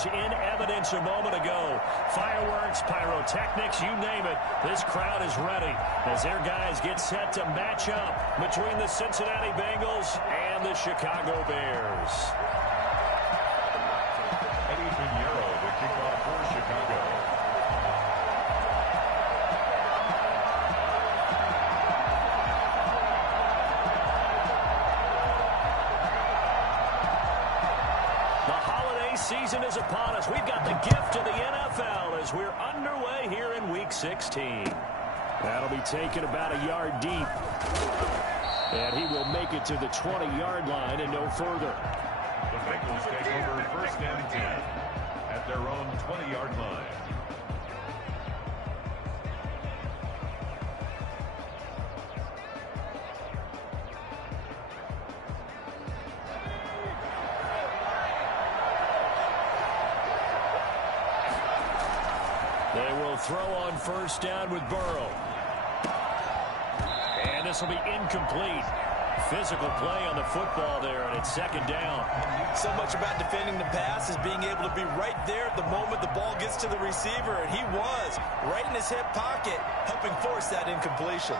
was in evidence a moment ago. Fireworks, pyrotechnics, you name it. This crowd is ready as their guys get set to match up between the Cincinnati Bengals and the Chicago Bears. Eddie Pinheiro to kick off for Chicago. Season is upon us. We've got the gift of the NFL as we're underway here in Week 16. That'll be taken about a yard deep. And he will make it to the 20-yard line and no further. The Bengals take over first and 10 at their own 20-yard line. They will throw on first down with Burrow. And this will be incomplete. Physical play on the football there, and it's second down. So much about defending the pass is being able to be right there at the moment the ball gets to the receiver, and he was right in his hip pocket, helping force that incompletion.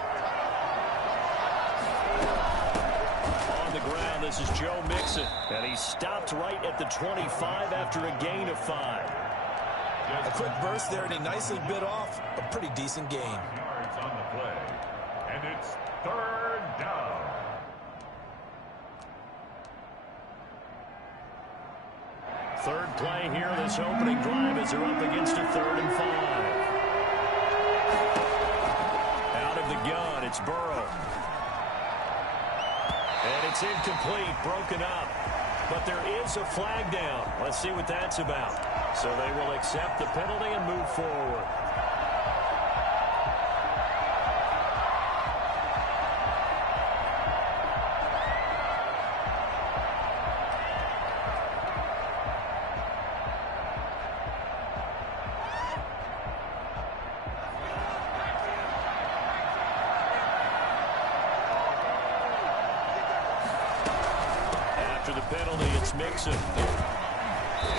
On the ground, this is Joe Mixon, and he stopped right at the 25 after a gain of 5. A quick burst there, and he nicely bit off a pretty decent gain. Yards on the play, and it's third down. Third play here, this opening drive as they're up against a 3rd and 5. Out of the gun, it's Burrow. And it's incomplete, broken up. But there is a flag down. Let's see what that's about. So they will accept the penalty and move forward. After the penalty, it's Mixon.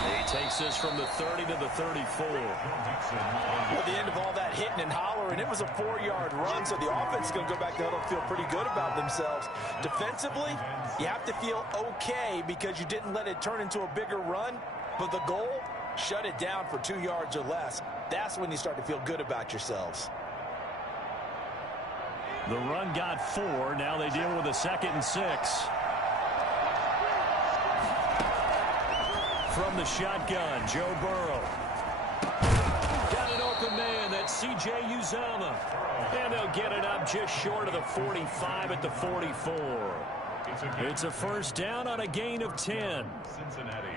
He takes this from the 30 to the 34. At the end of all that hitting and hollering, it was a 4-yard run, so the offense is going to go back to huddle and feel pretty good about themselves. Defensively, you have to feel okay because you didn't let it turn into a bigger run, but the goal, shut it down for 2 yards or less. That's when you start to feel good about yourselves. The run got 4. Now they deal with a 2nd and 6. From the shotgun, Joe Burrow. Got an open man, that's C.J. Uzomah. And they'll get it up just short of the 45 at the 44. It's a first down on a gain of 10. Cincinnati.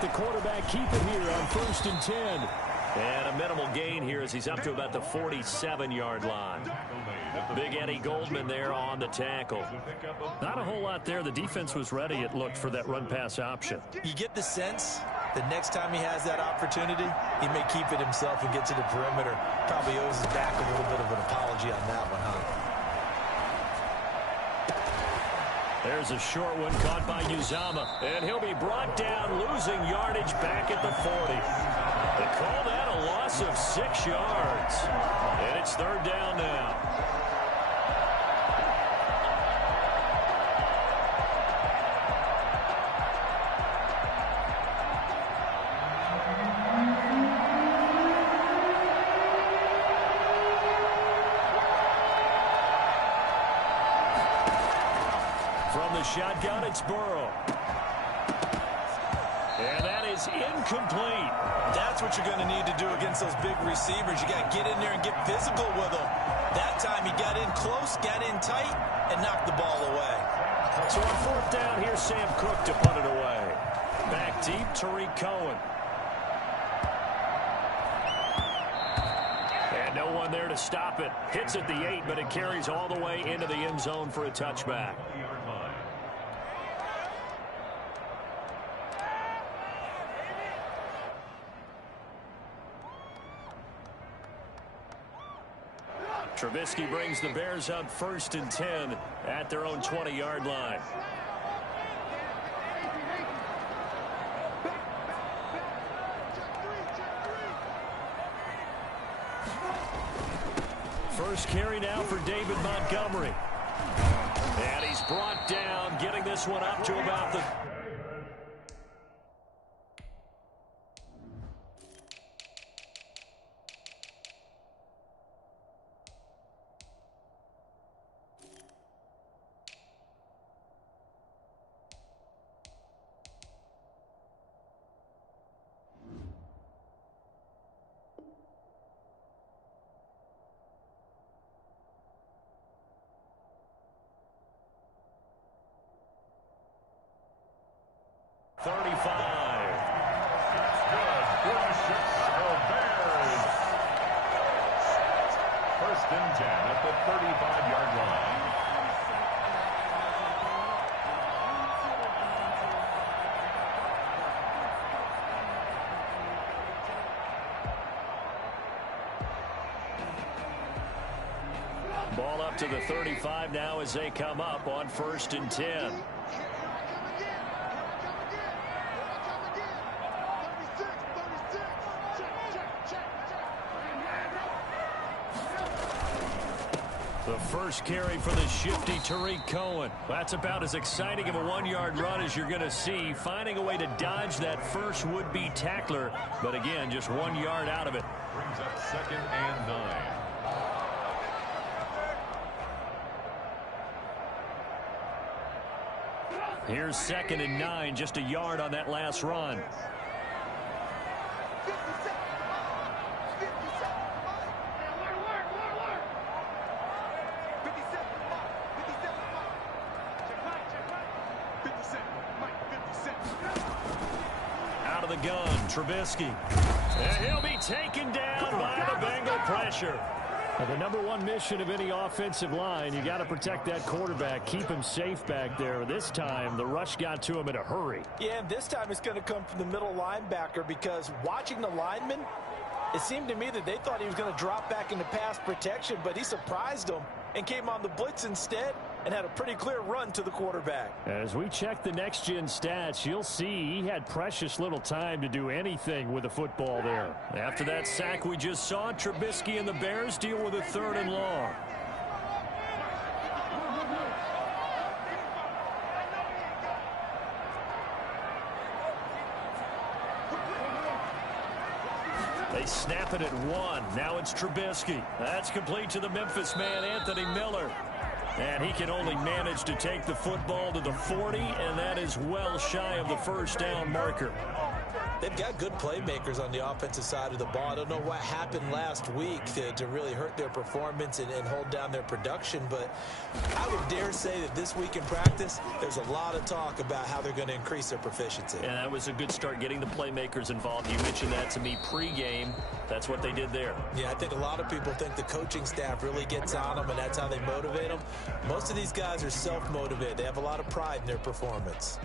The quarterback keep it here on 1st and 10. And a minimal gain here as he's up to about the 47-yard line. Big Eddie Goldman there on the tackle. Not a whole lot there. The defense was ready, it looked, for that run-pass option. You get the sense that next time he has that opportunity, he may keep it himself and get to the perimeter. Probably owes his back a little bit of an apology on that one, huh? There's a short one caught by Uzomah, and he'll be brought down, losing yardage back at the 40. They call that a loss of 6 yards, and it's 3rd down now. From the shotgun, it's Burrow. And that is incomplete. That's what you're going to need to do against those big receivers. You got to get in there and get physical with them. That time he got in close, got in tight, and knocked the ball away. So on 4th down, here's Sam Cook to punt it away. Back deep, Tariq Cohen. And no one there to stop it. Hits at the 8, but it carries all the way into the end zone for a touchback. Trubisky brings the Bears up 1st and 10 at their own 20-yard line. First carry now for David Montgomery. And he's brought down, getting this one up to about the... Ball up to the 35 now as they come up on 1st and 10. The first carry for the shifty Tariq Cohen. That's about as exciting of a 1-yard run as you're going to see. Finding a way to dodge that first would-be tackler. But again, just 1 yard out of it. Brings up 2nd and 9. Here's 2nd and 9, just a yard on that last run. Out of the gun, Trubisky. And he'll be taken down by the Bengal pressure. The number one mission of any offensive line, you got to protect that quarterback, keep him safe back there. This time, the rush got to him in a hurry. Yeah, and this time it's going to come from the middle linebacker because watching the lineman, it seemed to me that they thought he was going to drop back into pass protection, but he surprised them and came on the blitz instead and had a pretty clear run to the quarterback. As we check the next-gen stats, you'll see he had precious little time to do anything with the football there. After that sack we just saw, Trubisky and the Bears deal with a 3rd and long. They snap it at 1. Now it's Trubisky. That's complete to the Memphis man, Anthony Miller. And he can only manage to take the football to the 40, and that is well shy of the first down marker. They've got good playmakers on the offensive side of the ball. I don't know what happened last week to really hurt their performance and hold down their production, but I would dare say that this week in practice, there's a lot of talk about how they're going to increase their proficiency. And that was a good start getting the playmakers involved. You mentioned that to me pregame. That's what they did there. Yeah, I think a lot of people think the coaching staff really gets on them, and that's how they motivate them. Most of these guys are self-motivated. They have a lot of pride in their performance.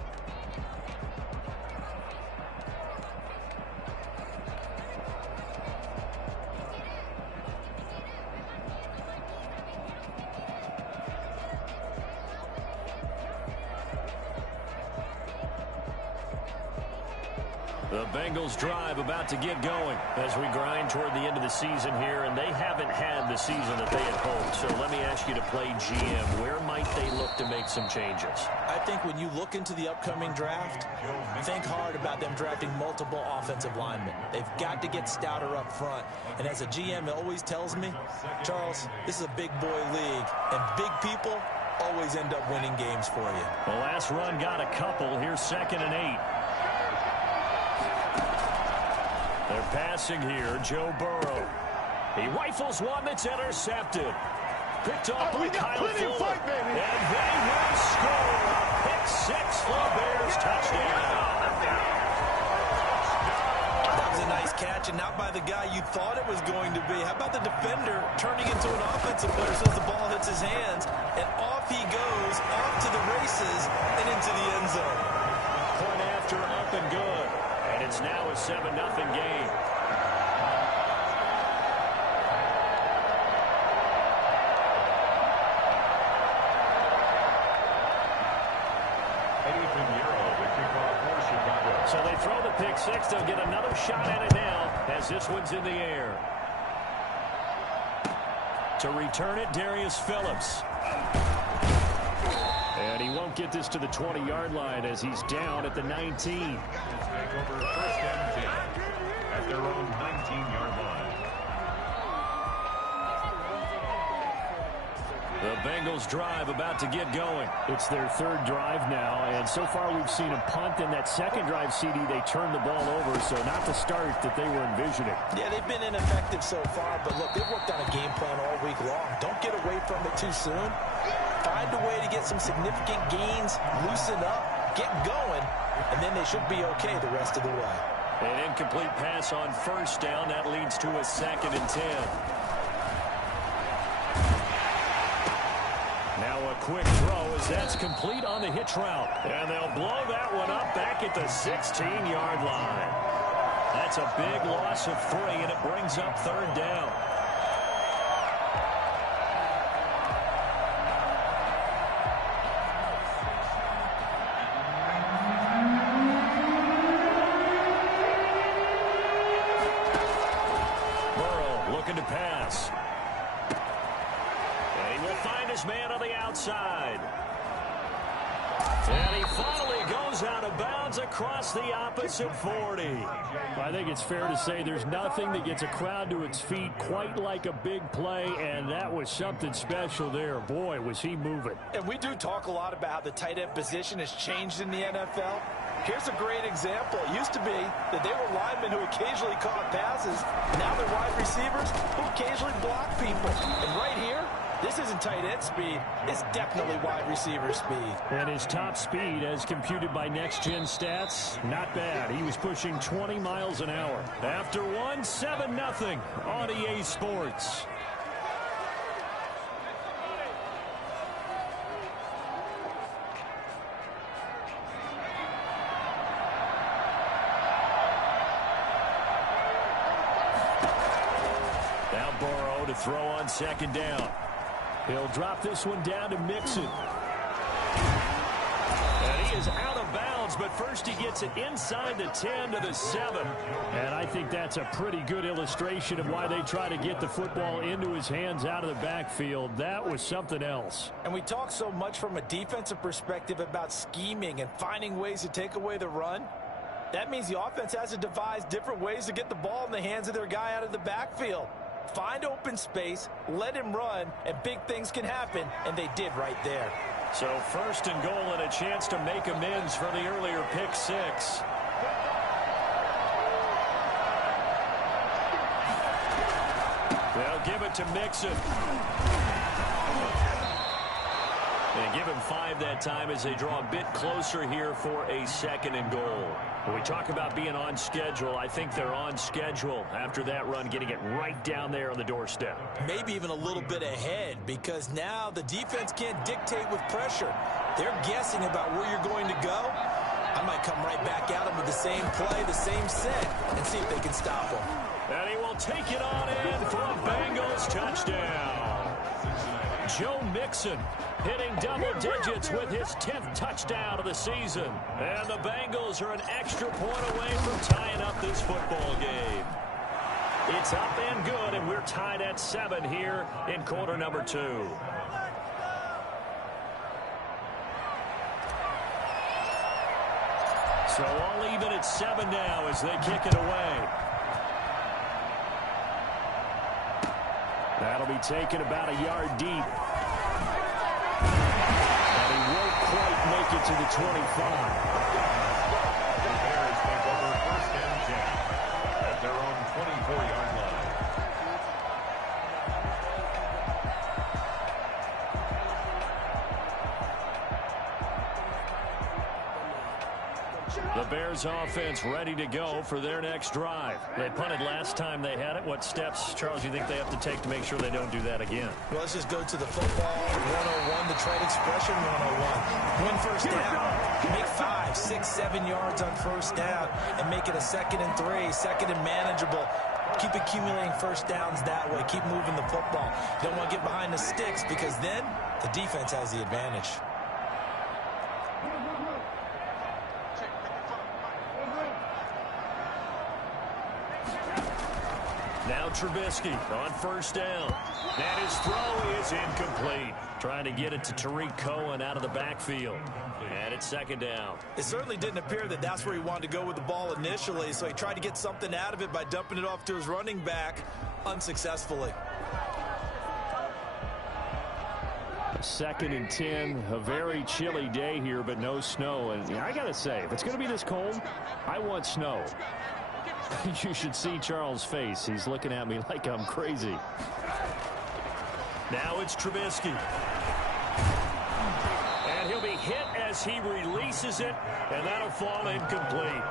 The Bengals drive about to get going as we grind toward the end of the season here, and they haven't had the season that they had hoped. So let me ask you to play GM. Where might they look to make some changes? I think when you look into the upcoming draft, think hard about them drafting multiple offensive linemen. They've got to get stouter up front. And as a GM, it always tells me, Charles, this is a big boy league, and big people always end up winning games for you. The last run got a couple. Here's 2nd and 8. They're passing here, Joe Burrow. He rifles one that's intercepted. Picked off by Kyle Fuller. And they will score. Pick 6 for the Bears. Touchdown. That was a nice catch, and not by the guy you thought it was going to be. How about the defender turning into an offensive player as soon as the ball hits his hands, and off he goes, off to the races, and into the end zone. Point after, up and good. And it's now a 7-0 game. pick six. They'll get another shot at it now as this one's in the air. To return it, Darius Phillips. And he won't get this to the 20-yard line as he's down at the 19. Take over first and 10 at their own 19-yard line. The Bengals drive about to get going. It's their third drive now, and so far we've seen a punt. In that second drive, CD, they turned the ball over, so not the start that they were envisioning. Yeah, they've been ineffective so far, but look, they've worked on a game plan all week long. Don't get away from it too soon. Find a way to get some significant gains, loosen up, get going, and then they should be okay the rest of the way. An incomplete pass on first down. That leads to a 2nd and 10. Now a quick throw as that's complete on the hitch route. And they'll blow that one up back at the 16-yard line. That's a big loss of 3, and it brings up 3rd down. Burrow looking to pass. And he will find his man on the outside. And he finally goes out of bounds across the opposite 40. I think it's fair to say there's nothing that gets a crowd to its feet quite like a big play, and that was something special there. Boy, was he moving. And we do talk a lot about how the tight end position has changed in the NFL. Here's a great example. It used to be that they were linemen who occasionally caught passes. Now they're wide receivers who occasionally block people. And right here, this isn't tight end speed. It's definitely wide receiver speed. And his top speed, as computed by Next Gen Stats, not bad. He was pushing 20 miles an hour. After one, 7-0 on EA Sports. Now Burrow to throw on 2nd down. He'll drop this one down to Mixon. And he is out of bounds, but first he gets it inside the 10 to the 7. And I think that's a pretty good illustration of why they try to get the football into his hands out of the backfield. That was something else. And we talk so much from a defensive perspective about scheming and finding ways to take away the run. That means the offense has to devise different ways to get the ball in the hands of their guy out of the backfield. Find open space, let him run, and big things can happen, and they did right there. So 1st and goal and a chance to make amends for the earlier pick 6. They'll give it to Mixon. They give him 5 that time as they draw a bit closer here for a 2nd and goal. When we talk about being on schedule, I think they're on schedule after that run, getting it right down there on the doorstep. Maybe even a little bit ahead, because now the defense can't dictate with pressure. They're guessing about where you're going to go. I might come right back at them with the same play, the same set, and see if they can stop them. And he will take it on in for a Bengals touchdown. Joe Mixon hitting double digits with his 10th touchdown of the season. And the Bengals are an extra point away from tying up this football game. It's up and good, and we're tied at 7 here in quarter number 2. So all even at 7 now as they kick it away. That'll be taken about a yard deep. And he won't quite make it to the 25. The Bears take over 1st and 10 at their own 24-yard line. The Bears offense ready to go for their next drive. They punted last time they had it. What steps, Charles, do you think they have to take to make sure they don't do that again? Well, let's just go to the football 101, the trade expression 101. Win first down. Make 5, 6, 7 yards on first down and make it a 2nd and 3, 2nd and manageable. Keep accumulating first downs that way. Keep moving the football. You don't want to get behind the sticks because then the defense has the advantage. Now Trubisky on first down. And his throw is incomplete. Trying to get it to Tariq Cohen out of the backfield. And it's second down. It certainly didn't appear that that's where he wanted to go with the ball initially, so he tried to get something out of it by dumping it off to his running back unsuccessfully. 2nd and 10, a very chilly day here, but no snow. And I got to say, if it's going to be this cold, I want snow. You should see Charles' face. He's looking at me like I'm crazy. Now it's Trubisky. And he'll be hit as he releases it, and that'll fall incomplete.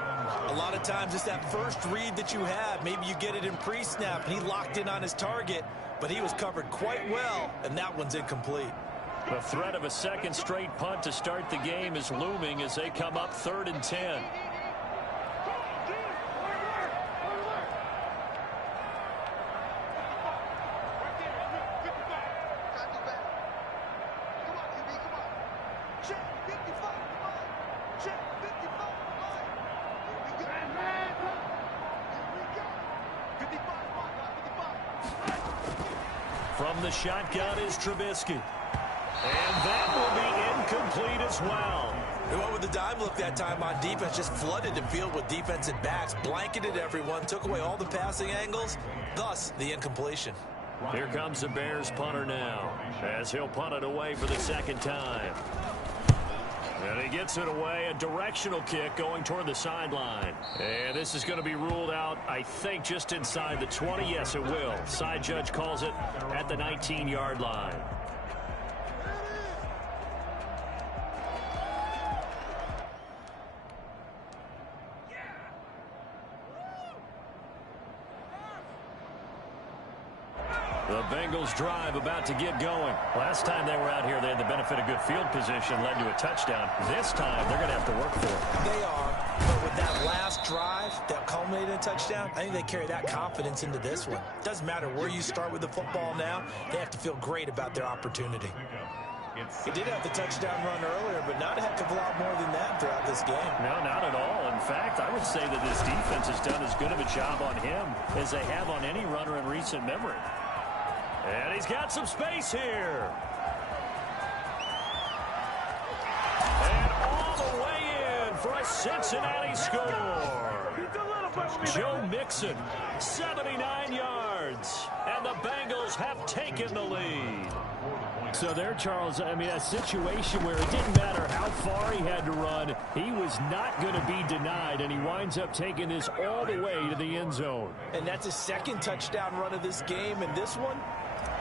A lot of times it's that first read that you have. Maybe you get it in pre-snap, and he locked in on his target, but he was covered quite well, and that one's incomplete. The threat of a second straight punt to start the game is looming as they come up 3rd and 10. From the shotgun is Trubisky. And that will be incomplete as well. They went with the dime look that time on defense, just flooded the field with defensive backs, blanketed everyone, took away all the passing angles, thus the incompletion. Here comes the Bears punter now, as he'll punt it away for the second time. And he gets it away, a directional kick going toward the sideline. And this is going to be ruled out, I think, just inside the 20. Yes, it will. Side judge calls it at the 19-yard line. The Bengals drive about to get going. Last time they were out here, they had the benefit of good field position, led to a touchdown. This time, they're going to have to work for it. They are, but with that last drive that culminated in a touchdown, I think they carry that confidence into this one. Doesn't matter where you start with the football now, they have to feel great about their opportunity. He did have the touchdown run earlier, but not a heck of a lot more than that throughout this game. No, not at all. In fact, I would say that this defense has done as good of a job on him as they have on any runner in recent memory. And he's got some space here. And all the way in for a Cincinnati score. Joe Mixon, 79 yards. And the Bengals have taken the lead. So there, Charles, I mean, a situation where it didn't matter how far he had to run, he was not going to be denied, and he winds up taking this all the way to the end zone. And that's his second touchdown run of this game, and this one,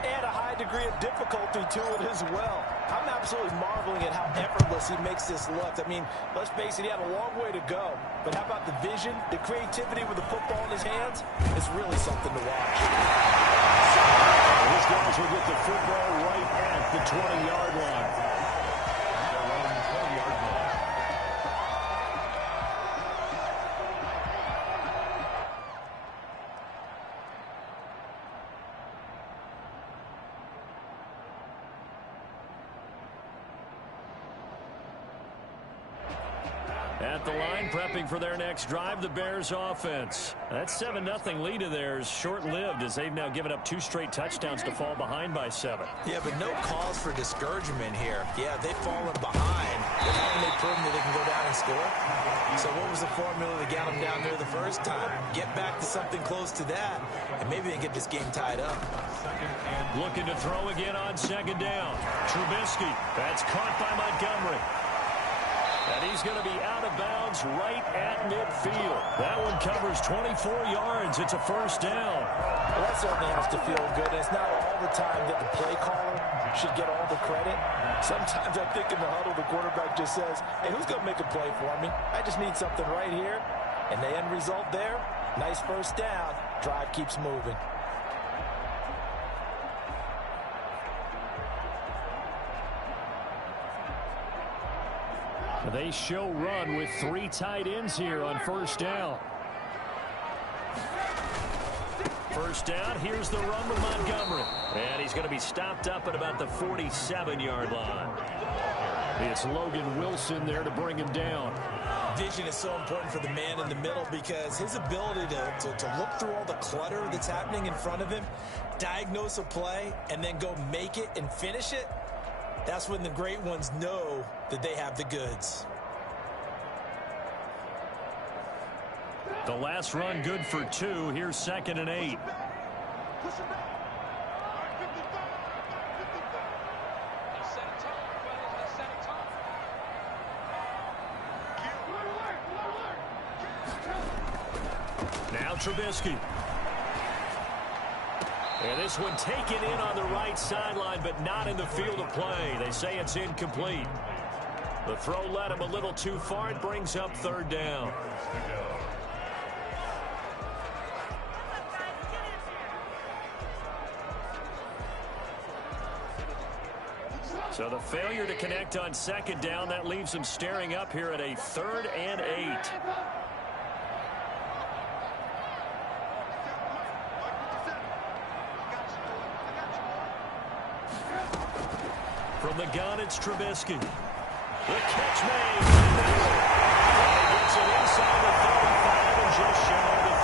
and a high degree of difficulty to it as well. I'm absolutely marveling at how effortless he makes this look. I mean, let's face it, he had a long way to go. But how about the vision, the creativity with the football in his hands? It's really something to watch. These guys will get the football right at the 20-yard line. At the line, prepping for their next drive, the Bears offense. That 7-0 lead of theirs short-lived as they've now given up 2 straight touchdowns to fall behind by 7. Yeah, but no cause for discouragement here. Yeah, they've fallen behind, but haven't they proven that they can go down and score? So what was the formula that got them down there the first time? Get back to something close to that, and maybe they get this game tied up. Looking to throw again on second down. Trubisky, that's caught by Montgomery. And he's going to be out of bounds right at midfield. That one covers 24 yards. It's a first down. Well, that certainly has to feel good. And it's not all the time that the play caller should get all the credit. Sometimes I think in the huddle, the quarterback just says, hey, who's going to make a play for me? I just need something right here. And the end result there, nice first down. Drive keeps moving. They show run with 3 tight ends here on first down. First down, here's the run with Montgomery. And he's going to be stopped up at about the 47-yard line. It's Logan Wilson there to bring him down. Vision is so important for the man in the middle because his ability to look through all the clutter that's happening in front of him, diagnose a play, and then go make it and finish it, that's when the great ones know that they have the goods. The last run good for 2. Here's 2nd and 8. Now Trubisky. And this one taken in on the right sideline, but not in the field of play. They say it's incomplete. The throw led him a little too far. It brings up 3rd down. So the failure to connect on 2nd down, that leaves him staring up here at a 3rd and 8. From the gun, it's Trubisky. The catch made. He gets it inside the 35 and just shy of the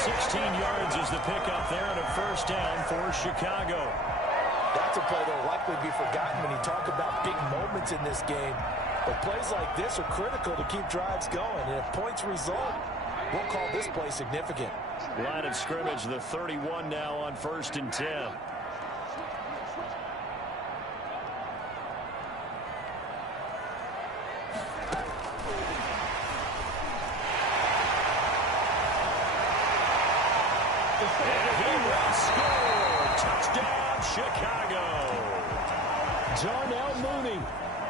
30. 16 yards is the pickup there and a 1st down for Chicago. That's a play that will likely be forgotten when you talk about big moments in this game. But plays like this are critical to keep drives going. And if points result, we'll call this play significant. Line of scrimmage, the 31 now on 1st and 10. And he will score. Touchdown, Chicago. Darnell Mooney,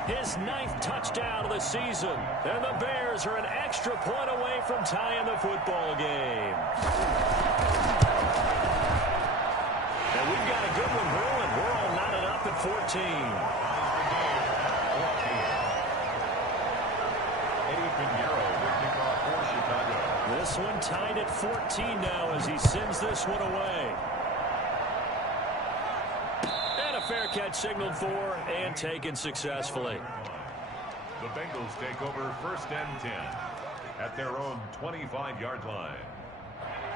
his 9th touchdown of the season. And the Bears are an extra point away from tying the football game. And we've got a good one brewing. We're all knotted up at 14. This one tied at 14 now as he sends this one away. And a fair catch signaled for and taken successfully. The Bengals take over 1st and 10 at their own 25-yard line.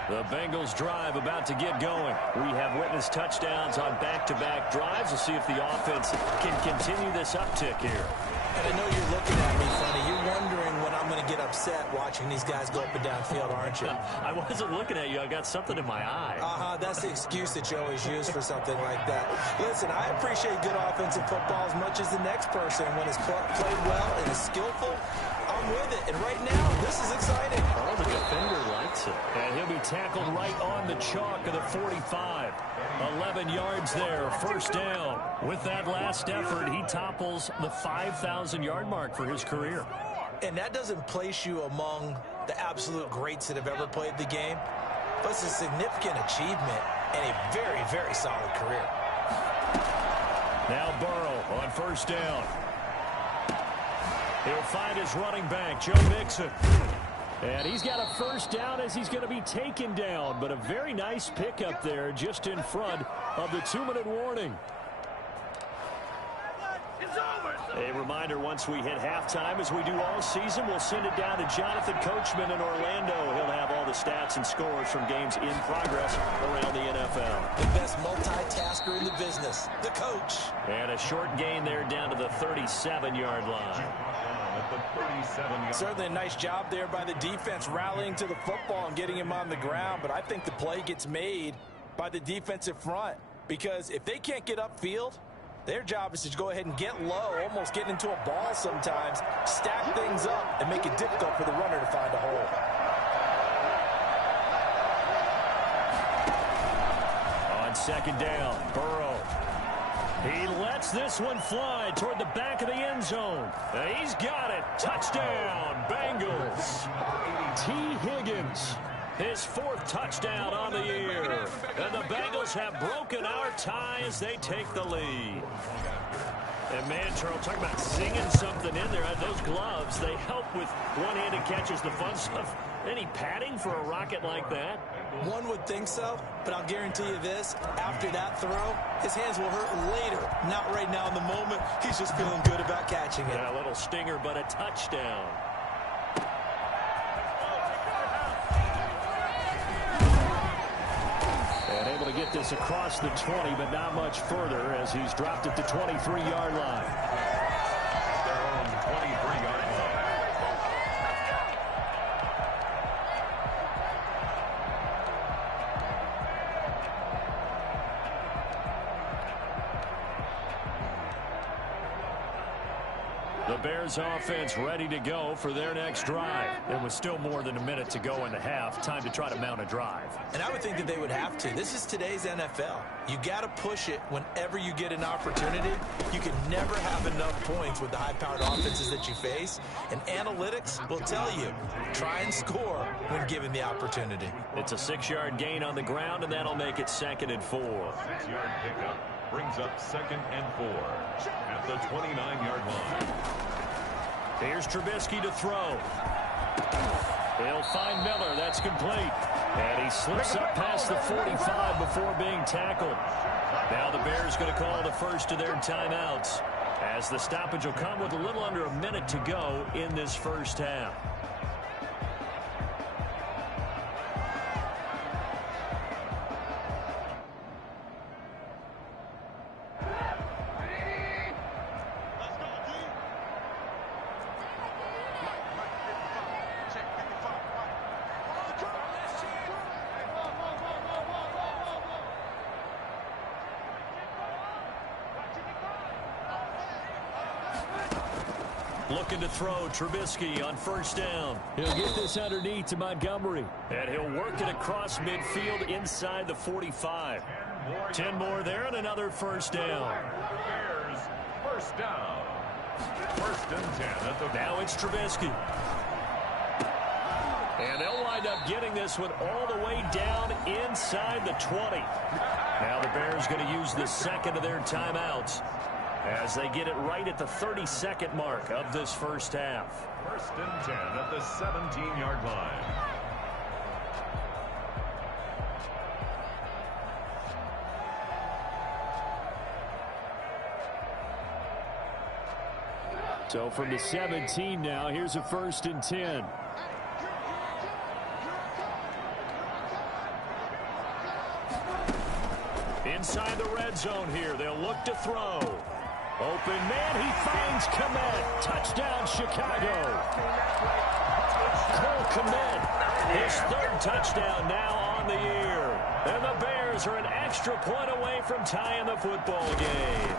The Bengals drive about to get going. We have witnessed touchdowns on back-to-back drives. We'll see if the offense can continue this uptick here. And I know you're looking at me funny. You're wondering when I'm going to get upset watching these guys go up and down field, aren't you? I wasn't looking at you. I got something in my eye. That's the excuse that you always use for something like that. Listen, I appreciate good offensive football as much as the next person. When it's played well and is skillful, I'm with it. And right now, this is exciting. Oh, the defender likes it. And he'll be tackled right on the chalk of the 45. 11 yards there, 1st down. With that last effort, he topples the 5,000-yard mark for his career. And that doesn't place you among the absolute greats that have ever played the game, but it's a significant achievement and a very, very solid career. Now Burrow on 1st down. He'll find his running back, Joe Mixon. And he's got a 1st down as he's going to be taken down, but a very nice pickup there just in front of the 2-minute warning. A reminder, once we hit halftime, as we do all season, we'll send it down to Jonathan Coachman in Orlando. He'll have all the stats and scores from games in progress around the NFL. The best multitasker in the business, the coach. And a short gain there down to the 37-yard line. Certainly a nice job there by the defense rallying to the football and getting him on the ground, but I think the play gets made by the defensive front because if they can't get upfield, their job is to go ahead and get low, almost get into a ball sometimes, stack things up, and make it difficult for the runner to find a hole. On 2nd down, Burrow. He lets this one fly toward the back of the end zone. He's got it. Touchdown, Bengals. T. Higgins, his 4th touchdown on the year. And the Bengals have broken our tie as they take the lead. And man, Charles, talk about singing something in there. Those gloves, they help with one-handed catches, the fun stuff. Any padding for a rocket like that? One would think so, but I'll guarantee you this. After that throw, his hands will hurt later. Not right now in the moment. He's just feeling good about catching it. Yeah, a little stinger, but a touchdown. get this across the 20, but not much further as he's dropped at the 23-yard line. Their own 23-yard line. The Bears offense ready to go for their next drive. There was still more than a minute to go in the half. Time to try to mount a drive. And I would think that they would have to. This is today's NFL. You got to push it whenever you get an opportunity. You can never have enough points with the high-powered offenses that you face. And analytics will tell you, try and score when given the opportunity. It's a 6-yard gain on the ground, and that'll make it 2nd and 4. 6-yard pickup brings up 2nd and 4 at the 29-yard line. Here's Trubisky to throw. He'll find Miller. That's complete. And he slips up past the 45 before being tackled. Now the Bears going to call the first of their timeouts, as the stoppage will come with a little under a minute to go in this first half. Looking to throw, Trubisky on first down. He'll get this underneath to Montgomery. And he'll work it across midfield inside the 45. 10 more there and another first down. Bears, first down. 1st and 10 at the... Now it's Trubisky. And they'll wind up getting this one all the way down inside the 20. Now the Bears going to use the second of their timeouts as they get it right at the 32nd mark of this first half. 1st and 10 at the 17-yard line. So from the 17 now, here's a 1st and 10. Inside the red zone here, they'll look to throw. Open man, he finds Kmet. Touchdown, Chicago. Cole Kmet, his 3rd touchdown now on the year. And the Bears are an extra point away from tying the football game.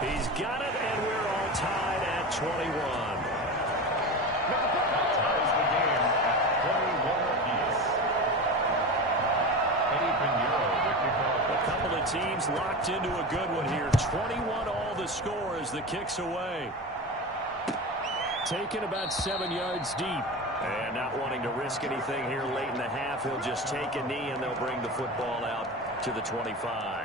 He's got it, and we're all tied at 21. Ties the game at 21 apiece. Eddie Pinheiro with kickoff. A couple of teams locked into a good one here. 21 all the score as the kick's away. Taken about 7 yards deep. And not wanting to risk anything here late in the half, he'll just take a knee and they'll bring the football out to the 25.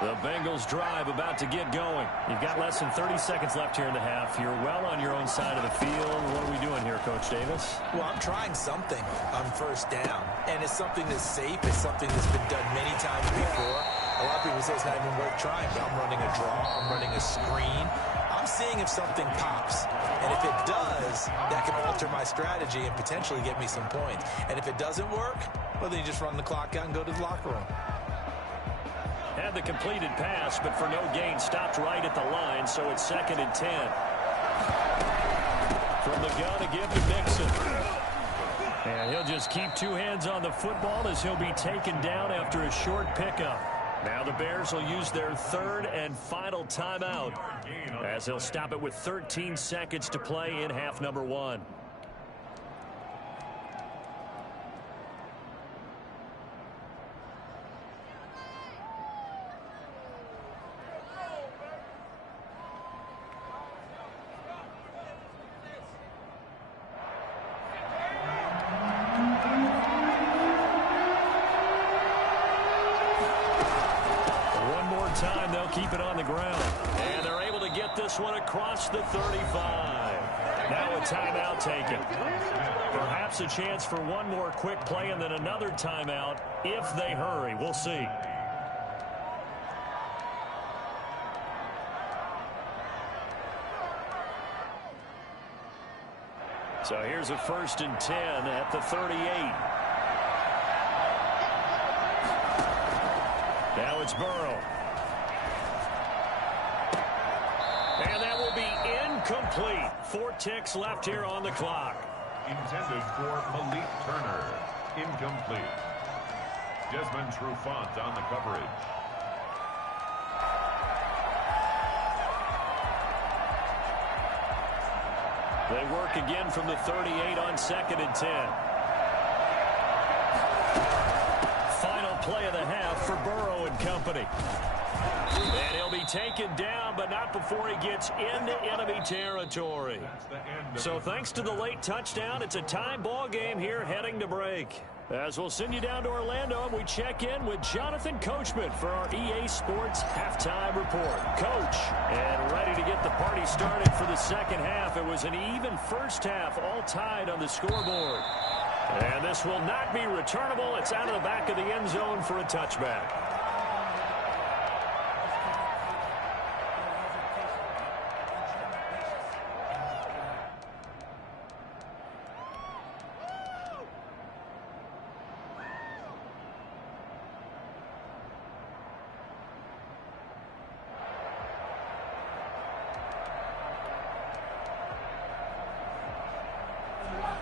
The Bengals drive about to get going. You've got less than 30 seconds left here in the half. You're well on your own side of the field. What are we doing here, Coach Davis? Well, I'm trying something on first down, and it's something that's safe. It's something that's been done many times before. A lot of people say it's not even worth trying, but I'm running a draw. I'm running a screen. I'm seeing if something pops, and if it does, that can alter my strategy and potentially get me some points. And if it doesn't work, well, then you just run the clock out and go to the locker room. Had the completed pass, but for no gain, stopped right at the line, so it's 2nd and 10. From the gun to give to Mixon. And he'll just keep 2 hands on the football as he'll be taken down after a short pickup. Now the Bears will use their 3rd and final timeout as they'll stop it with 13 seconds to play in half number 1. Time they'll keep it on the ground, and they're able to get this one across the 35. Now a timeout taken. Perhaps a chance for one more quick play and then another timeout if they hurry. We'll see. So here's a 1st and 10 at the 38. Now it's Burrow. And that will be incomplete. 4 ticks left here on the clock. Intended for Malik Turner. Incomplete. Desmond Trufant on the coverage. They work again from the 38 on 2nd and 10. Final play of the half for Burrow and company. And he'll be taken down, but not before he gets into enemy territory. So thanks to the late touchdown, it's a tie ball game here heading to break. As we'll send you down to Orlando, and we check in with Jonathan Coachman for our EA Sports Halftime Report. Coach, and ready to get the party started for the second half. It was an even first half, all tied on the scoreboard. And this will not be returnable. It's out of the back of the end zone for a touchback.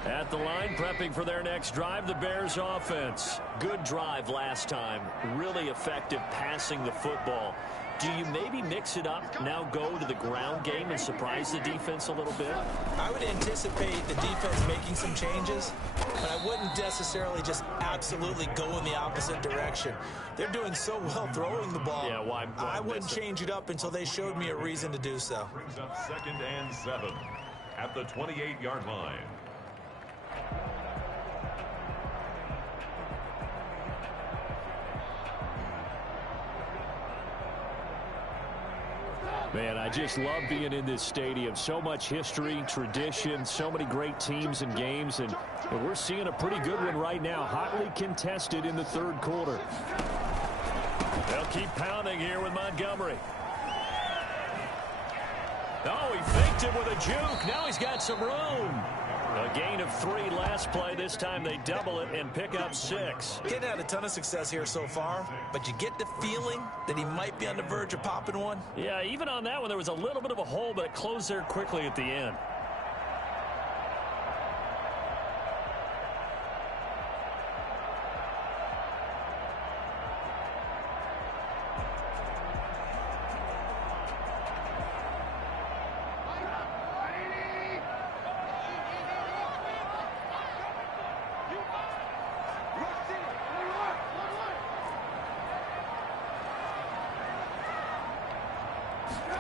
At the line, prepping for their next drive, the Bears offense. Good drive last time. Really effective passing the football. Do you maybe mix it up, now go to the ground game and surprise the defense a little bit? I would anticipate the defense making some changes, but I wouldn't necessarily just absolutely go in the opposite direction. They're doing so well throwing the ball. Yeah, why I wouldn't change it up until they showed me a reason to do so. Brings up 2nd and 7 at the 28-yard line. Man, I just love being in this stadium. So much history, tradition, so many great teams and games, and we're seeing a pretty good one right now, hotly contested in the 3rd quarter. They'll keep pounding here with Montgomery. Oh, he faked it with a juke. Now he's got some room. A gain of 3 last play. This time they double it and pick up 6. He hadn't had a ton of success here so far, but you get the feeling that he might be on the verge of popping one. Yeah, even on that one, there was a little bit of a hole, but it closed there quickly at the end.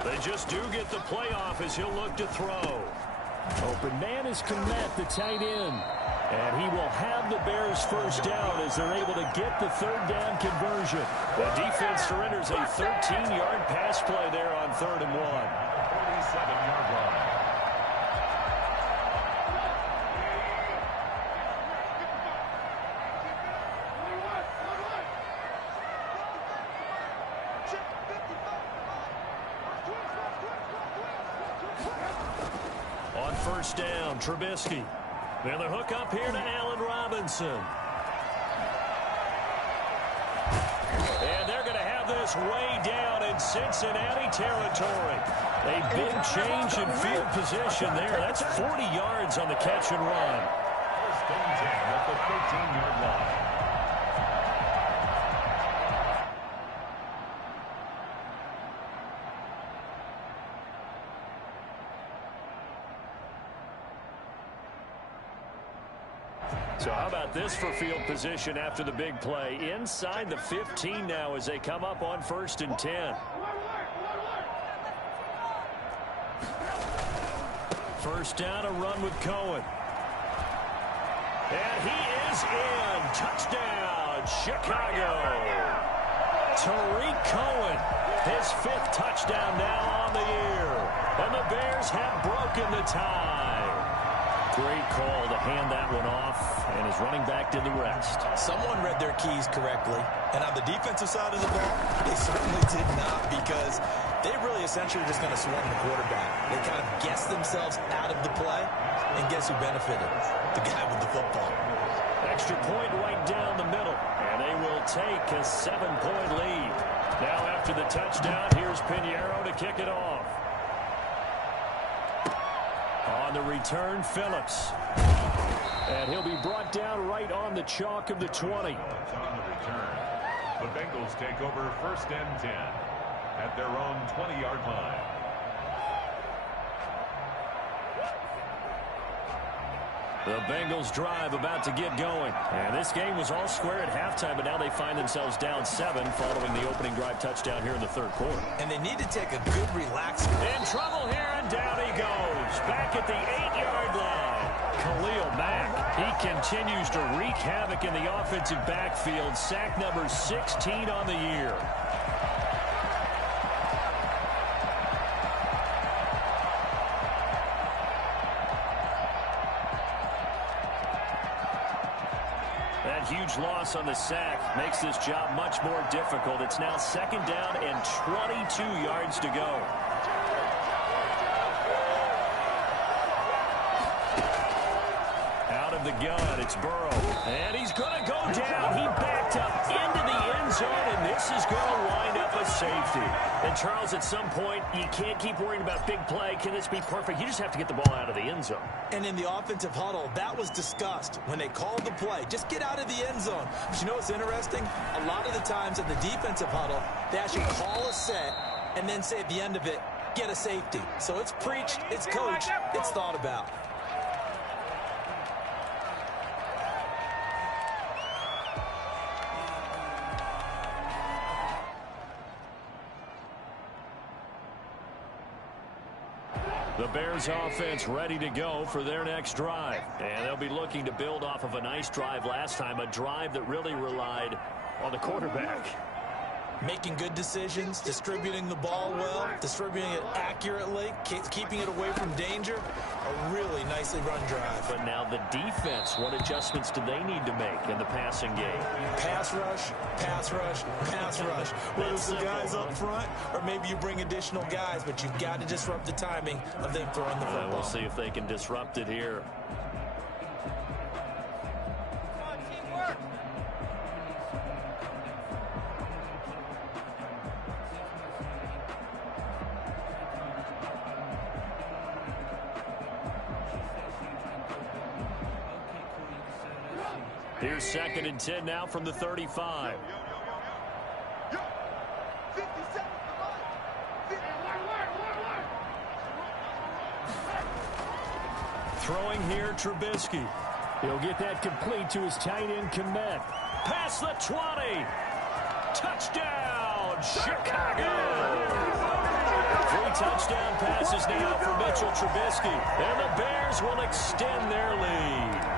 They just do get the playoff as he'll look to throw. Open man is Komet, the tight end. And he will have the Bears first down as they're able to get the 3rd down conversion. The defense surrenders a 13-yard pass play there on 3rd and 1. 47-yard line. On 1st down, Trubisky. And the hook up here to Allen Robinson. And they're going to have this way down in Cincinnati territory. A big change in field position there. That's 40 yards on the catch and run. 1st and 10 at the 13-yard line. So how about this for field position after the big play? Inside the 15 now as they come up on 1st and 10. First down, a run with Cohen. And he is in. Touchdown, Chicago. Tariq Cohen, his 5th touchdown now on the year. And the Bears have broken the tie. Great call to hand that one off, and his running back did the rest. Someone read their keys correctly, and on the defensive side of the ball, they certainly did not, because they really essentially were just going to swarm the quarterback. They kind of guessed themselves out of the play, and guess who benefited? The guy with the football. Extra point right down the middle, and they will take a 7-point lead. Now after the touchdown, here's Pinheiro to kick it off. On the return, Phillips. And he'll be brought down right on the chalk of the 20. On the return, the Bengals take over 1st and 10 at their own 20-yard line. The Bengals drive about to get going. And this game was all square at halftime, but now they find themselves down 7 following the opening drive touchdown here in the 3rd quarter. And they need to take a good relax. In trouble here, and down he goes. Back at the 8-yard line. Khalil Mack, he continues to wreak havoc in the offensive backfield. Sack number 16 on the year. That huge loss on the sack makes this job much more difficult. It's now 2nd down and 22 yards to go. Out of the gun, it's Burrow. And he's going to go down. He backed up into the end zone, and this is going to wind up a safety. And, Charles, at some point, you can't keep worrying about big play. Can this be perfect? You just have to get the ball out of the end zone. And in the offensive huddle, that was discussed when they called the play. Just get out of the end zone. But you know what's interesting? A lot of the times in the defensive huddle, they actually call a set and then say at the end of it, get a safety. So it's preached, it's coached, it's thought about. The Bears offense ready to go for their next drive. And they'll be looking to build off of a nice drive last time, a drive that really relied on the quarterback. Making good decisions, distributing the ball well, distributing it accurately, keeping it away from danger. A really nicely run drive. But now the defense, what adjustments do they need to make in the passing game? Pass rush, pass rush, pass rush. Whether it's the guys up front or maybe you bring additional guys, but you've got to disrupt the timing of them throwing the football. We'll see if they can disrupt it here. Here's 2nd and 10 now from the 35. Throwing here, Trubisky. He'll get that complete to his tight end, Kmet. Past the 20. Touchdown, Chicago. 3 touchdown passes now for Mitchell Trubisky. And the Bears will extend their lead.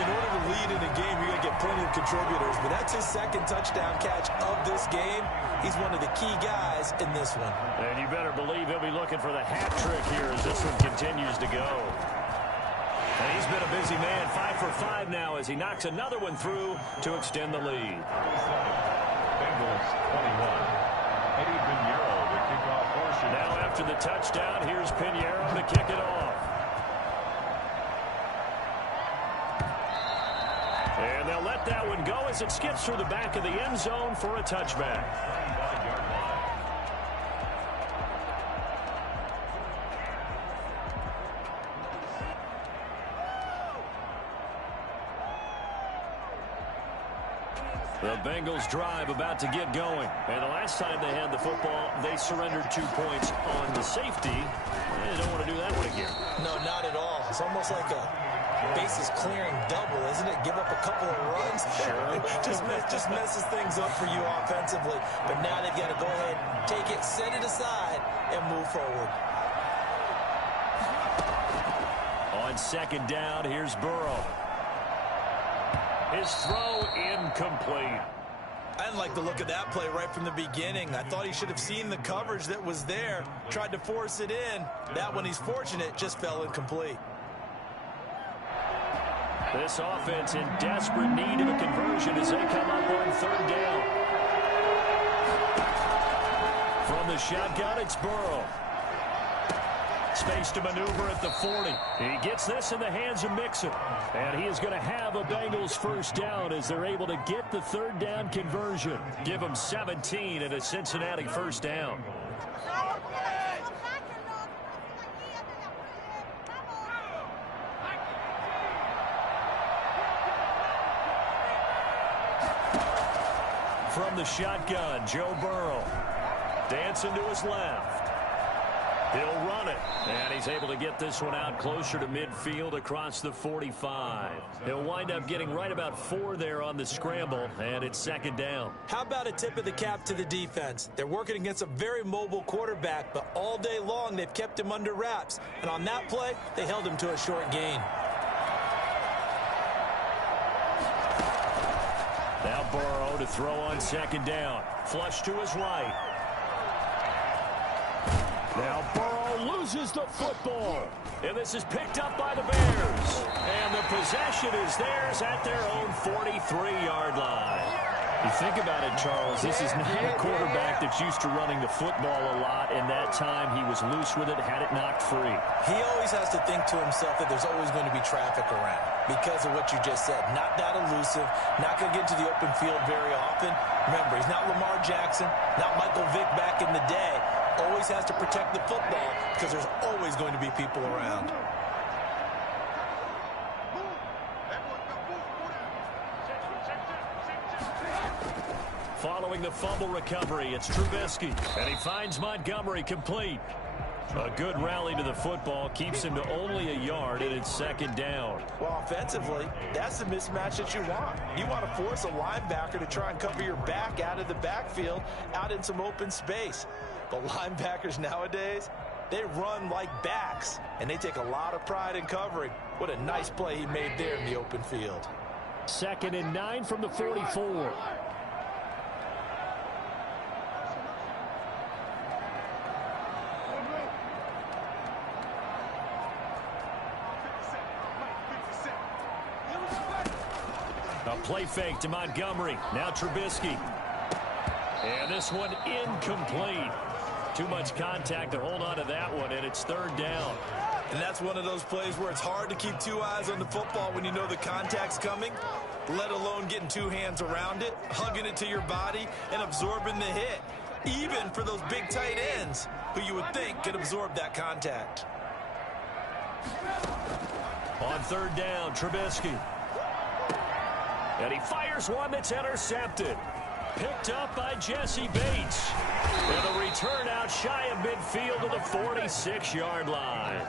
In order to lead in a game, you're going to get plenty of contributors, but that's his 2nd touchdown catch of this game. He's one of the key guys in this one. And you better believe he'll be looking for the hat trick here as this one continues to go. And he's been a busy man, 5 for 5 now as he knocks another one through to extend the lead. Bengals 21. Eddie Pinheiro, the kickoff portion. Now after the touchdown, here's Pinheiro to kick it off. And they'll let that one go as it skips through the back of the end zone for a touchback. The Bengals drive about to get going. And the last time they had the football, they surrendered 2 points on the safety. They don't want to do that one again. No, not at all. It's almost like a bases clearing double, isn't it? Give up a couple of runs. Sure. just messes things up for you offensively. But now they've got to go ahead, take it, set it aside, and move forward. On 2nd down, here's Burrow. His throw incomplete. I didn't like the look of that play right from the beginning. I thought he should have seen the coverage that was there, tried to force it in. That one, he's fortunate, just fell incomplete. This offense in desperate need of a conversion as they come up on third down. From the shotgun, it's Burrow. Space to maneuver at the 40. He gets this in the hands of Mixon. And he is going to have a Bengals first down as they're able to get the third down conversion. Give them 17 and a Cincinnati first down. From the shotgun, Joe Burrow. Dancing to his left. He'll run it, and he's able to get this one out closer to midfield across the 45. He'll wind up getting right about 4 there on the scramble, and it's second down. How about a tip of the cap to the defense? They're working against a very mobile quarterback, but all day long they've kept him under wraps. And on that play, they held him to a short gain. Now Burrow to throw on second down. Flush to his right. Now Burrow loses the football. And this is picked up by the Bears. And the possession is theirs at their own 43-yard line. You think about it, Charles, this is not a quarterback that's used to running the football a lot, and that time he was loose with it, had it knocked free. He always has to think to himself that there's always going to be traffic around because of what you just said. Not that elusive, not going to get into the open field very often. Remember, he's not Lamar Jackson, not Michael Vick back in the day. Always has to protect the football because there's always going to be people around. Following the fumble recovery, it's Trubisky, and he finds Montgomery complete. A good rally to the football keeps him to only a yard, and it's second down. Well, offensively, that's the mismatch that you want. You want to force a linebacker to try and cover your back out of the backfield, out in some open space. But linebackers nowadays, they run like backs, and they take a lot of pride in covering. What a nice play he made there in the open field. 2nd and 9 from the 44. A play fake to Montgomery. Now Trubisky. And this one incomplete. Too much contact to hold on to that one, and it's third down. And that's one of those plays where it's hard to keep 2 eyes on the football when you know the contact's coming, let alone getting 2 hands around it, hugging it to your body, and absorbing the hit. Even for those big tight ends who you would think could absorb that contact. On third down, Trubisky. And he fires one that's intercepted. Picked up by Jesse Bates. And a return out shy of midfield to the 46-yard line.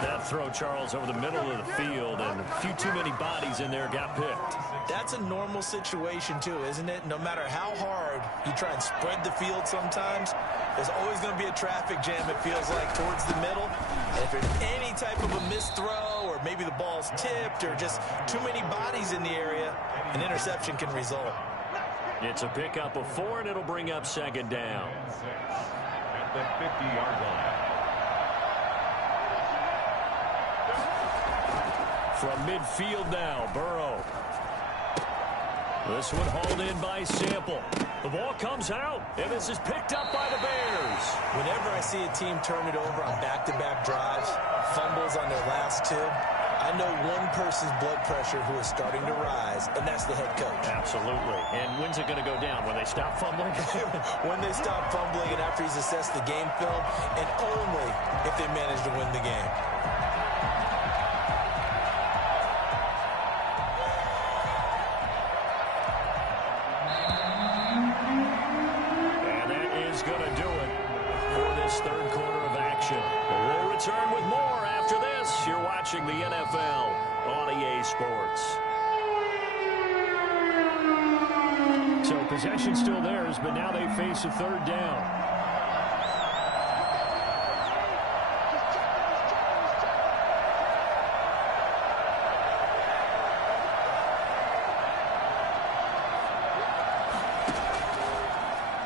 That throw, Charles, over the middle of the field, and a few too many bodies in there got picked. That's a normal situation, too, isn't it? No matter how hard you try and spread the field sometimes, there's always going to be a traffic jam, it feels like, towards the middle. And if there's any type of a missed throw, or maybe the ball's tipped, or just too many bodies in the area, an interception can result. It's a pickup of 4, and it'll bring up second down. At the 50-yard line. From midfield now, Burrow. This one hauled in by Sample. The ball comes out, and this is picked up by the Bears. Whenever I see a team turn it over on back-to-back drives, fumbles on their last 2, I know one person's blood pressure who is starting to rise, and that's the head coach. Absolutely. And when's it going to go down? When they stop fumbling? When they stop fumbling and after he's assessed the game film, and only if they manage to win the game. And that is going to do it for this third quarter of action. We'll return with more after this. You're watching the NFL on EA Sports. So possession still theirs, but now they face a third down.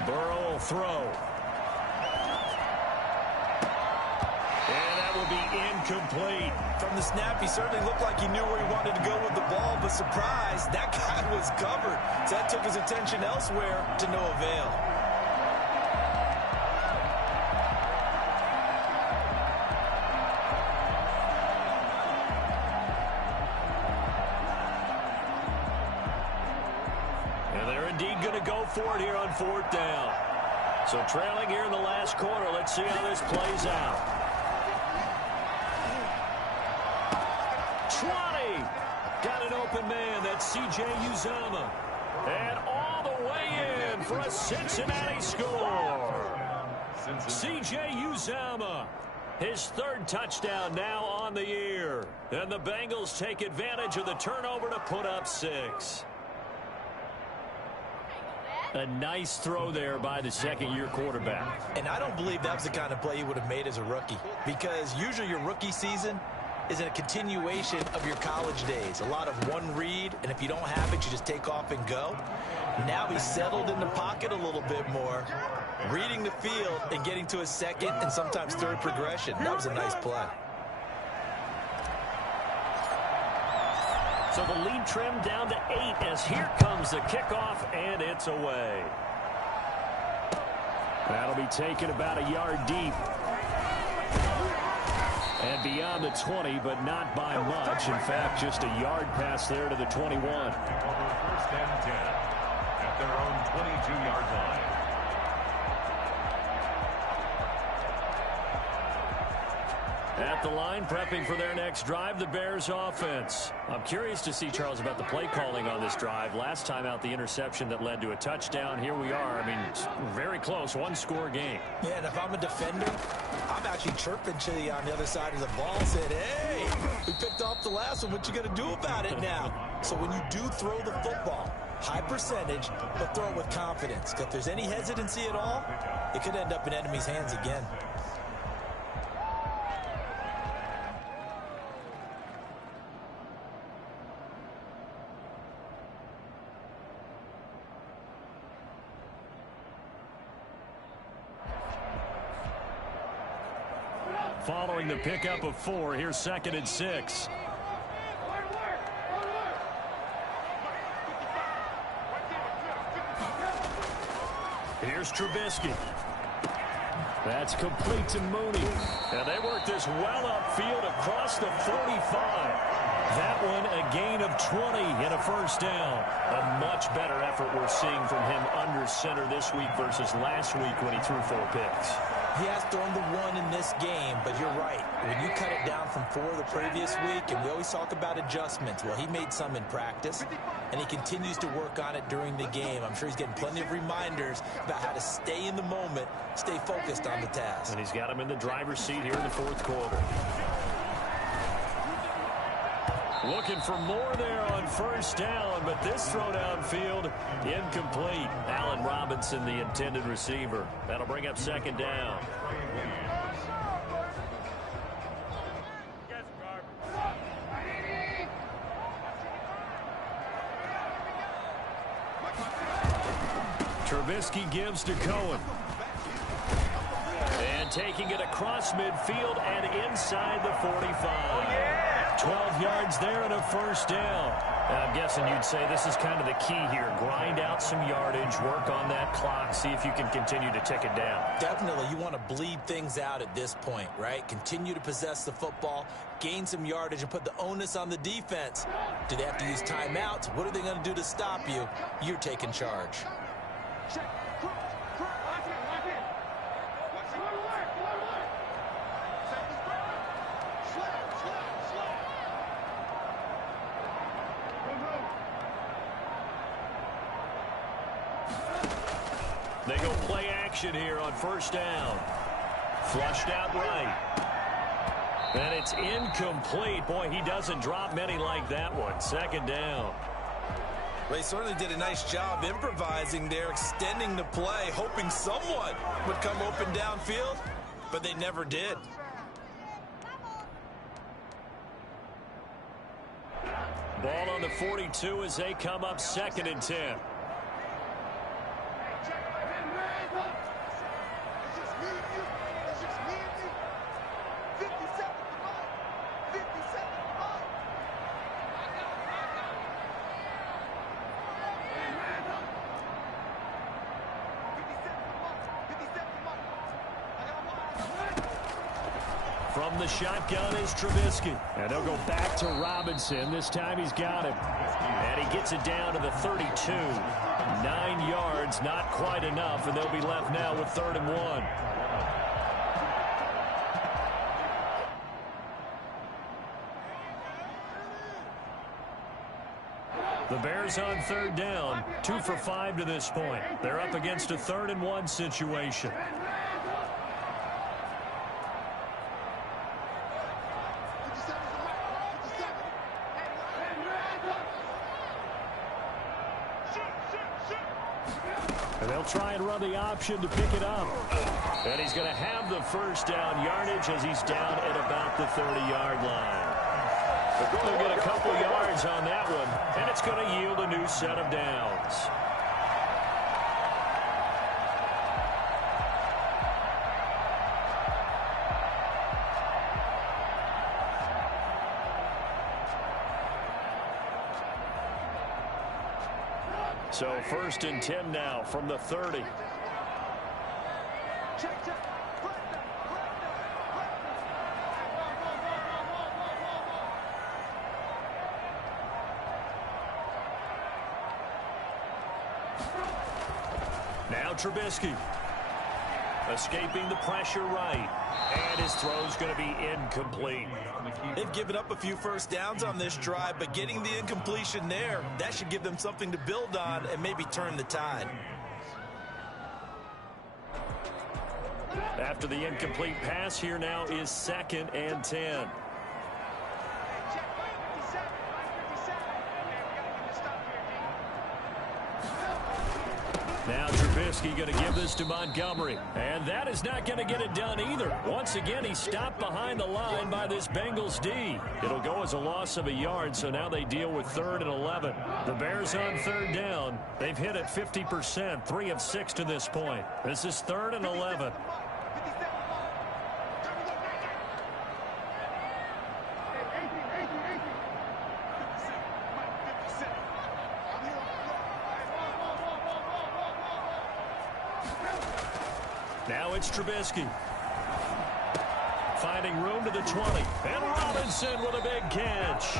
Burrow will throw. And that will be incomplete. From the snap, he certainly looked like he knew where he wanted to go with the ball, but surprise, that guy was covered. So that took his attention elsewhere to no avail. And they're indeed going to go for it here on 4th down. So trailing here in the last quarter. Let's see how this plays out. 20. Got an open man. That's C.J. Uzomah. And all the way in for a Cincinnati score. C.J. Uzomah. His 3rd touchdown now on the year. And the Bengals take advantage of the turnover to put up 6. A nice throw there by the second-year quarterback. And I don't believe that was the kind of play he would have made as a rookie, because usually your rookie season is a continuation of your college days. A lot of one read, and if you don't have it, you just take off and go. Now he's settled in the pocket a little bit more, reading the field and getting to his 2nd and sometimes 3rd progression. That was a nice play. So the lead trimmed down to 8 as here comes the kickoff, and it's away. That'll be taken about a yard deep. And beyond the 20, but not by much. In fact, just a yard pass there to the 21. 1st and 10 at their own 22-yard line. At the line, prepping for their next drive, the Bears offense. I'm curious to see, Charles, about the play calling on this drive. Last time out, the interception that led to a touchdown. Here we are. I mean, very close, 1-score game. Yeah, and if I'm a defender, I'm actually chirping to you on the other side of the ball, saying, hey, we picked off the last one. What you going to do about it now? So when you do throw the football, high percentage, but throw it with confidence. Because if there's any hesitancy at all, it could end up in enemy's hands again. Following the pickup of 4, here's 2nd and 6. Here's Trubisky. That's complete to Mooney. And they work this well upfield across the 45. That one a gain of 20 and a 1st down. A much better effort we're seeing from him under center this week versus last week when he threw 4 picks. He has thrown the 1 in this game, but you're right. When you cut it down from 4 the previous week, and we always talk about adjustments, well, he made some in practice, and he continues to work on it during the game. I'm sure he's getting plenty of reminders about how to stay in the moment, stay focused on the task. And he's got him in the driver's seat here in the 4th quarter. Looking for more there on 1st down, but this throw downfield incomplete. Allen Robinson, the intended receiver. That'll bring up 2nd down. Trubisky gives to Cohen. And taking it across midfield and inside the 45. 12 yards there and a 1st down. I'm guessing you'd say this is kind of the key here. Grind out some yardage, work on that clock, see if you can continue to tick it down. Definitely, you want to bleed things out at this point, right? Continue to possess the football, gain some yardage, and put the onus on the defense. Do they have to use timeouts? What are they going to do to stop you? You're taking charge. They go play action here on 1st down. Flushed out right. And it's incomplete. Boy, he doesn't drop many like that one. 2nd down. They certainly did a nice job improvising there, extending the play, hoping someone would come open downfield, but they never did. Ball on the 42 as they come up 2nd and 10. From the shotgun is Trubisky. And they'll go back to Robinson. This time he's got him. And he gets it down to the 32. 9 yards, not quite enough, and they'll be left now with 3rd and 1. The Bears on 3rd down, 2 for 5 to this point. They're up against a 3rd and 1 situation. And they'll try and run the option to pick it up. And he's going to have the first down yardage as he's down at about the 30-yard line. They'll get a couple yards on that one, and it's going to yield a new set of downs. So 1st and 10 now from the 30. Now Trubisky. Escaping the pressure right. And his throw's going to be incomplete. They've given up a few first downs on this drive, but getting the incompletion there, that should give them something to build on and maybe turn the tide. After the incomplete pass, here now is 2nd and 10. Now Trubisky going to give this to Montgomery. And that is not going to get it done either. Once again, he's stopped behind the line by this Bengals D. It'll go as a loss of a yard, so now they deal with 3rd and 11. The Bears on 3rd down. They've hit it 50%, 3 of 6 to this point. This is 3rd and 11. Now it's Trubisky. Finding room to the 20. And Robinson with a big catch.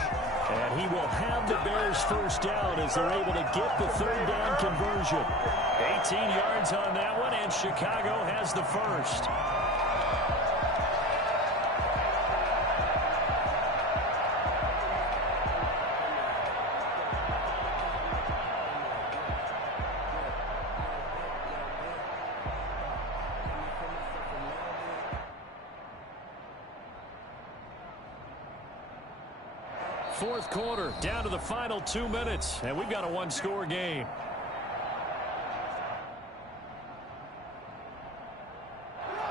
And he will have the Bears first down as they're able to get the 3rd down conversion. 18 yards on that one, and Chicago has the first. Fourth quarter, down to the final 2 minutes, and we've got a one-score game.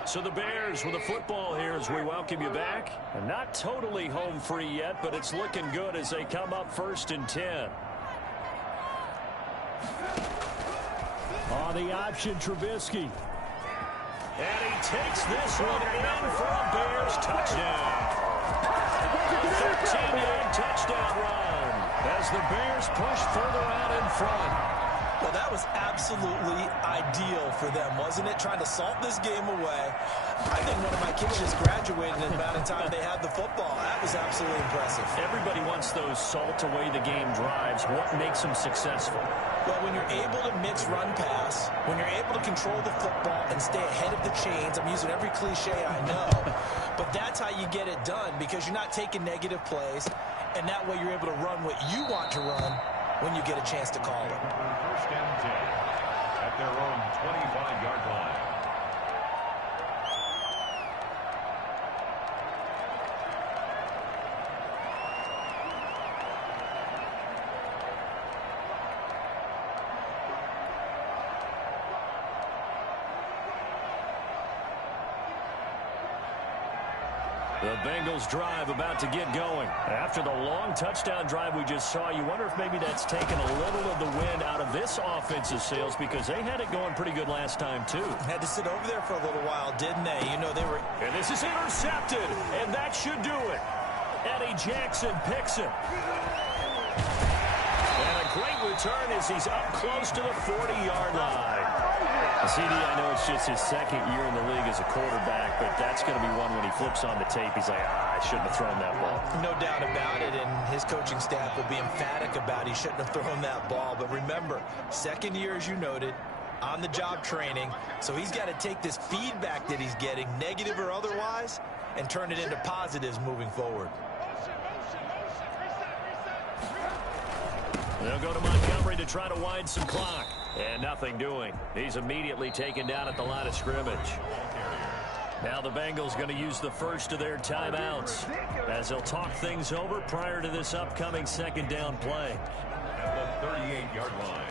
So the Bears with the football here as we welcome you back. And not totally home free yet, but it's looking good as they come up 1st and 10. On the option, Trubisky. And he takes this one in for a Bears touchdown. 13-yard touchdown run as the Bears push further out in front. Well, that was absolutely ideal for them, wasn't it? Trying to salt this game away. I think one of my kids just graduated in the amount of time they had the football. That was absolutely impressive. Everybody wants those salt away the game drives. What makes them successful? Well, when you're able to mix run pass, when you're able to control the football and stay ahead of the chains, I'm using every cliche I know, but that's how you get it done because you're not taking negative plays, and that way you're able to run what you want to run when you get a chance to call it. 1st and 10 at their own 25-yard line. The Bengals drive about to get going. After the long touchdown drive we just saw, you wonder if maybe that's taken a little of the wind out of this offensive sails because they had it going pretty good last time, too. Had to sit over there for a little while, didn't they? You know, they were... And this is intercepted, and that should do it. Eddie Jackson picks it. And a great return as he's up close to the 40-yard line. CD, I know it's just his second year in the league as a quarterback, but that's going to be one when he flips on the tape, he's like, I shouldn't have thrown that ball. No doubt about it, and his coaching staff will be emphatic about he shouldn't have thrown that ball. But remember, second year, as you noted, on-the-job training, so he's got to take this feedback that he's getting, negative or otherwise, and turn it into positives moving forward. They'll go to Montgomery to try to wind some clock. And nothing doing. He's immediately taken down at the line of scrimmage. Now the Bengals going to use the first of their timeouts as they'll talk things over prior to this upcoming second down play. At the 38-yard line.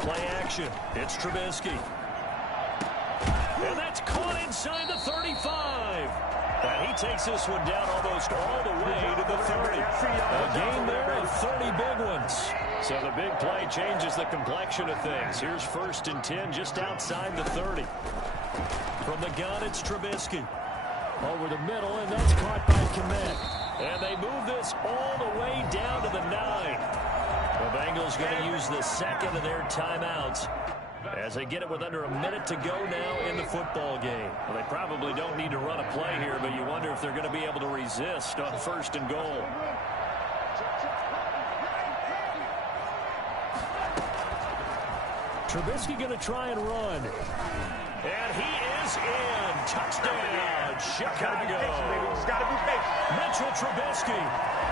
Play action. It's Trubisky. And that's caught inside the 35. And he takes this one down almost all the way to the 30. A game there of 30 big ones. So the big play changes the complexion of things. Here's 1st and 10 just outside the 30. From the gun, it's Trubisky. Over the middle, and that's caught by Kmet. And they move this all the way down to the 9. The Bengals going to use the second of their timeouts as they get it with under a minute to go now in the football game. Well, they probably don't need to run a play here, but you wonder if they're going to be able to resist on 1st and goal. Trubisky going to try and run. And he is in. Touchdown, Chicago. Mitchell Trubisky,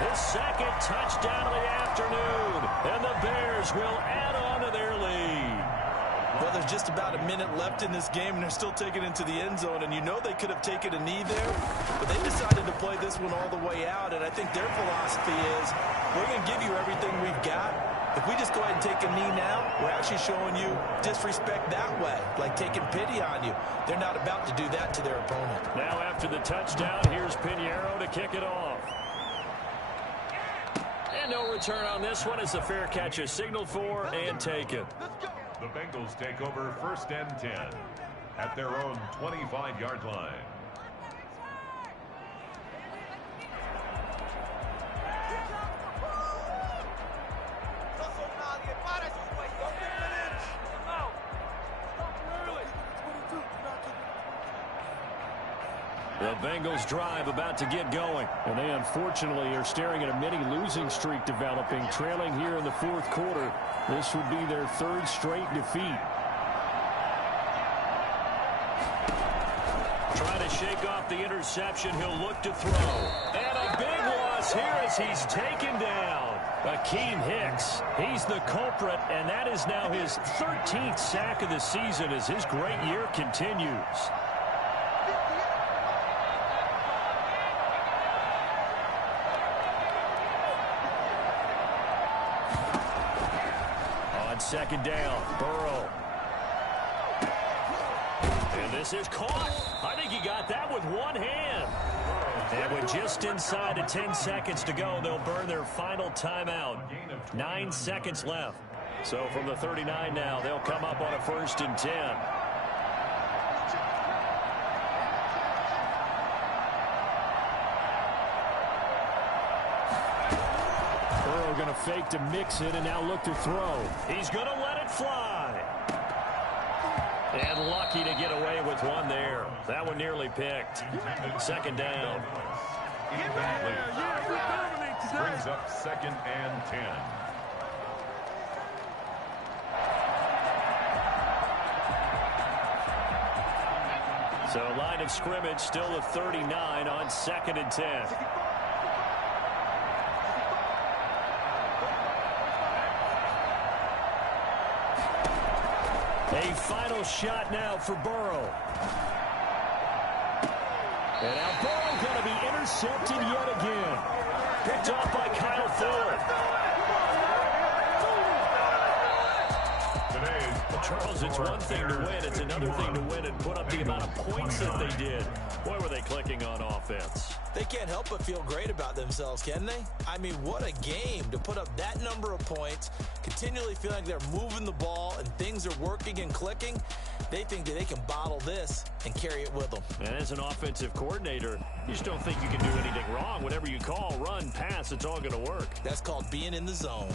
his second touchdown of the afternoon. And the Bears will add on to their lead. Well, there's just about a minute left in this game, and they're still taking it into the end zone. And you know they could have taken a knee there, but they decided to play this one all the way out. And I think their philosophy is, we're going to give you everything we've got. If we just go ahead and take a knee now, we're actually showing you disrespect that way, like taking pity on you. They're not about to do that to their opponent. Now after the touchdown, here's Pinheiro to kick it off. And no return on this one as the fair catch is signaled for and taken. The Bengals take over 1st and 10 at their own 25-yard line. The Bengals drive about to get going. And they unfortunately are staring at a mini losing streak developing, trailing here in the 4th quarter. This would be their 3rd straight defeat. Trying to shake off the interception. He'll look to throw. And a big loss here as he's taken down. Akeem Hicks, he's the culprit, and that is now his 13th sack of the season as his great year continues. Second down, Burrow. And this is caught. I think he got that with one hand. And with just inside of 10 seconds to go, they'll burn their final timeout. 9 seconds left. So from the 39 now, they'll come up on a 1st and 10. Going to fake to mix it and now look to throw. He's going to let it fly. And lucky to get away with one there. That one nearly picked. Second down. Brings up 2nd and 10. So line of scrimmage still a 39 on 2nd and 10. A final shot now for Burrow. And now Burrow going to be intercepted yet again. Picked off by Kyle Fuller. Well, Charles, it's one thing to win. It's another thing to win and put up the amount of points that they did. Boy, were they clicking on offense. They can't help but feel great about themselves, can they? I mean, what a game to put up that number of points, continually feel like they're moving the ball and things are working and clicking. They think that they can bottle this and carry it with them. And as an offensive coordinator, you just don't think you can do anything wrong. Whatever you call, run, pass, it's all going to work. That's called being in the zone.